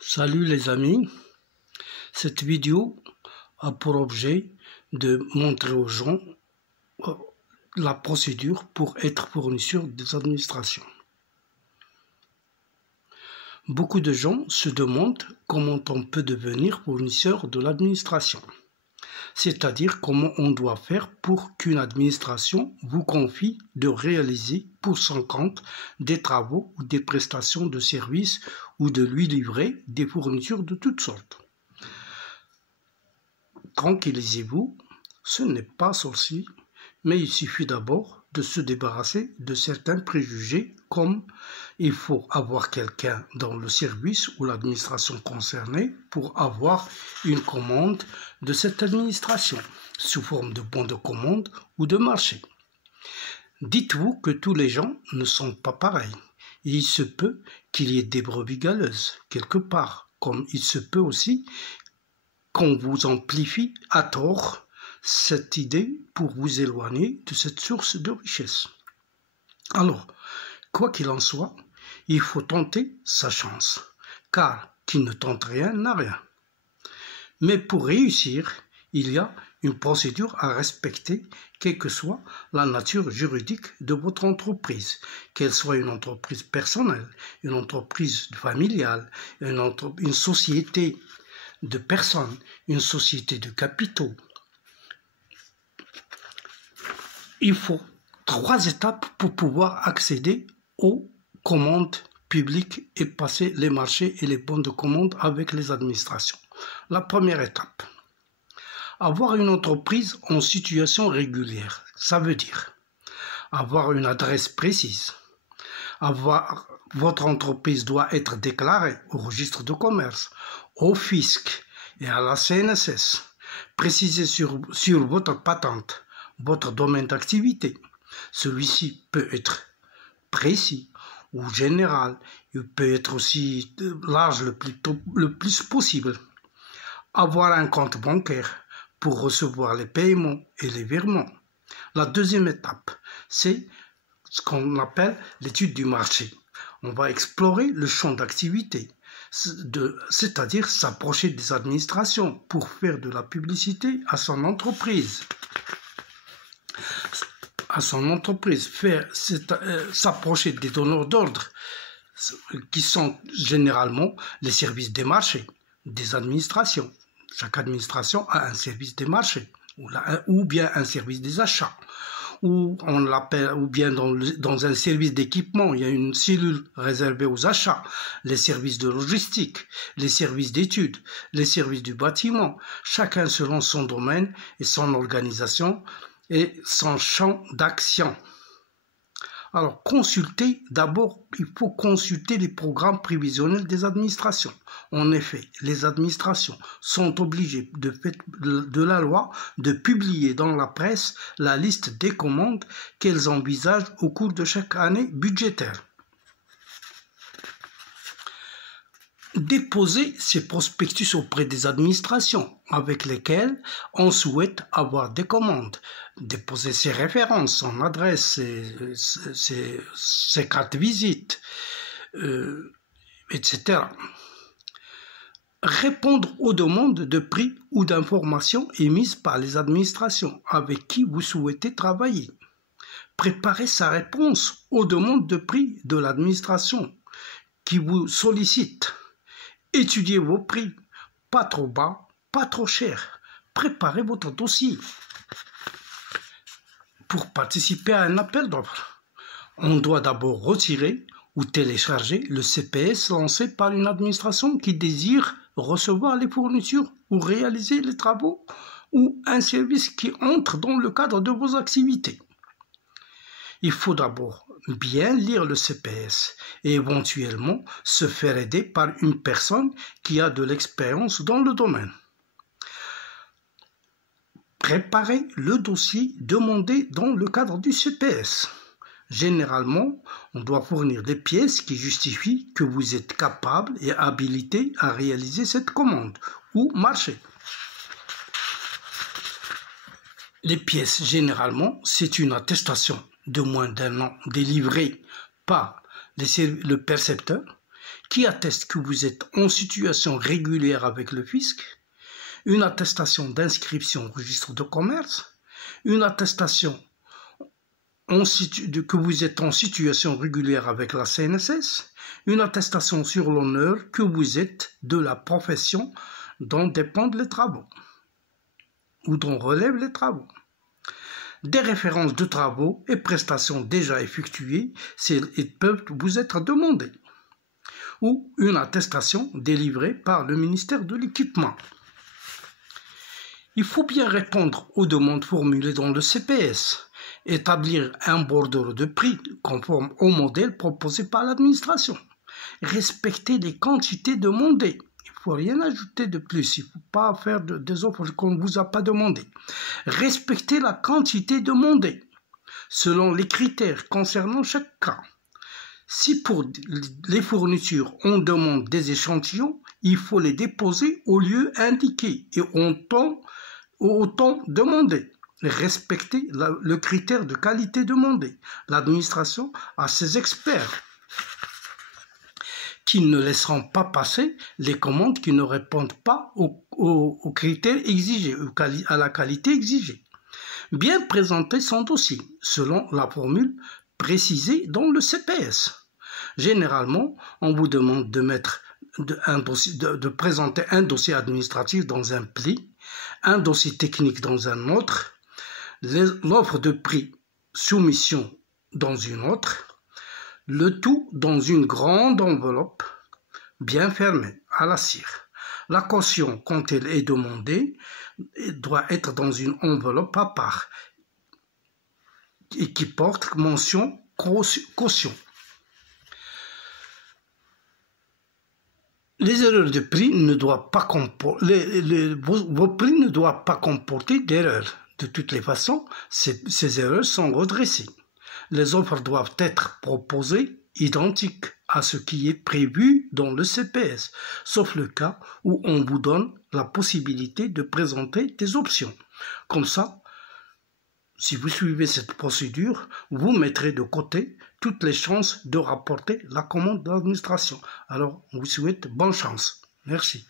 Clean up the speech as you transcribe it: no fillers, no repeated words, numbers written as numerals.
Salut les amis, cette vidéo a pour objet de montrer aux gens la procédure pour être fournisseur des administrations. Beaucoup de gens se demandent comment on peut devenir fournisseur de l'administration, c'est-à-dire comment on doit faire pour qu'une administration vous confie de réaliser pour son compte des travaux ou des prestations de services ou de lui livrer des fournitures de toutes sortes. Tranquillisez-vous, ce n'est pas sorcier, mais il suffit d'abord de se débarrasser de certains préjugés comme il faut avoir quelqu'un dans le service ou l'administration concernée pour avoir une commande de cette administration sous forme de bon de commande ou de marché. Dites-vous que tous les gens ne sont pas pareils. Il se peut qu'il y ait des brebis galeuses quelque part, comme il se peut aussi qu'on vous amplifie à tort cette idée pour vous éloigner de cette source de richesse. Alors, quoi qu'il en soit, il faut tenter sa chance, car qui ne tente rien n'a rien. Mais pour réussir, il y a une procédure à respecter, quelle que soit la nature juridique de votre entreprise, qu'elle soit une entreprise personnelle, une entreprise familiale, une société de personnes, une société de capitaux. Il faut 3 étapes pour pouvoir accéder aux commandes publiques et passer les marchés et les bons de commande avec les administrations. La première étape, avoir une entreprise en situation régulière, ça veut dire avoir une adresse précise. Votre entreprise doit être déclarée au registre de commerce, au fisc et à la CNSS. Précisez sur votre patente votre domaine d'activité. Celui-ci peut être précis ou général. Il peut être aussi large le plus possible. Avoir un compte bancaire pour recevoir les paiements et les virements. La deuxième étape, c'est ce qu'on appelle l'étude du marché. On va explorer le champ d'activité, c'est-à-dire s'approcher des administrations pour faire de la publicité à son entreprise. S'approcher des donneurs d'ordre, qui sont généralement les services des marchés, des administrations. Chaque administration a un service des marchés, ou bien un service des achats, ou on l'appelle, ou bien dans un service d'équipement, il y a une cellule réservée aux achats, les services de logistique, les services d'études, les services du bâtiment, chacun selon son domaine et son organisation et son champ d'action. Alors, il faut consulter les programmes prévisionnels des administrations. En effet, les administrations sont obligées de la loi de publier dans la presse la liste des commandes qu'elles envisagent au cours de chaque année budgétaire. Déposer ses prospectus auprès des administrations avec lesquelles on souhaite avoir des commandes. Déposer ses références, son adresse, ses cartes visites, etc. Répondre aux demandes de prix ou d'informations émises par les administrations avec qui vous souhaitez travailler. Préparer sa réponse aux demandes de prix de l'administration qui vous sollicite. Étudiez vos prix, pas trop bas, pas trop cher. Préparez votre dossier. Pour participer à un appel d'offres, on doit d'abord retirer ou télécharger le CPS lancé par une administration qui désire recevoir les fournitures ou réaliser les travaux ou un service qui entre dans le cadre de vos activités. Il faut d'abord bien lire le CPS et éventuellement se faire aider par une personne qui a de l'expérience dans le domaine. Préparez le dossier demandé dans le cadre du CPS. Généralement, on doit fournir des pièces qui justifient que vous êtes capable et habilité à réaliser cette commande ou marché. Les pièces, généralement, c'est une attestation de moins d'1 an délivrée par le percepteur qui atteste que vous êtes en situation régulière avec le fisc, une attestation d'inscription au registre de commerce, une attestation que vous êtes en situation régulière avec la CNSS, une attestation sur l'honneur que vous êtes de la profession dont dépendent les travaux ou dont relèvent les travaux. Des références de travaux et prestations déjà effectuées peuvent vous être demandées, ou une attestation délivrée par le ministère de l'Équipement. Il faut bien répondre aux demandes formulées dans le CPS, établir un bordereau de prix conforme au modèle proposé par l'administration, respecter les quantités demandées. Il ne faut rien ajouter de plus, il ne faut pas faire des offres qu'on ne vous a pas demandées. Respecter la quantité demandée, selon les critères concernant chaque cas. Si pour les fournitures, on demande des échantillons, il faut les déposer au lieu indiqué et au temps demandé. Respecter le critère de qualité demandé. L'administration a ses experts qui ne laisseront pas passer les commandes qui ne répondent pas aux critères exigés, à la qualité exigée. Bien présenter son dossier selon la formule précisée dans le CPS. Généralement, on vous demande de présenter un dossier administratif dans un pli, un dossier technique dans un autre, l'offre de prix soumission dans une autre, le tout dans une grande enveloppe bien fermée à la cire. La caution, quand elle est demandée, doit être dans une enveloppe à part et qui porte mention caution. Les erreurs de prix ne doivent pas comporter, vos prix ne doivent pas comporter d'erreurs. De toutes les façons, ces erreurs sont redressées. Les offres doivent être proposées identiques à ce qui est prévu dans le CPS, sauf le cas où on vous donne la possibilité de présenter des options. Comme ça, si vous suivez cette procédure, vous mettrez de côté toutes les chances de rapporter la commande de l'administration. Alors, on vous souhaite bonne chance. Merci.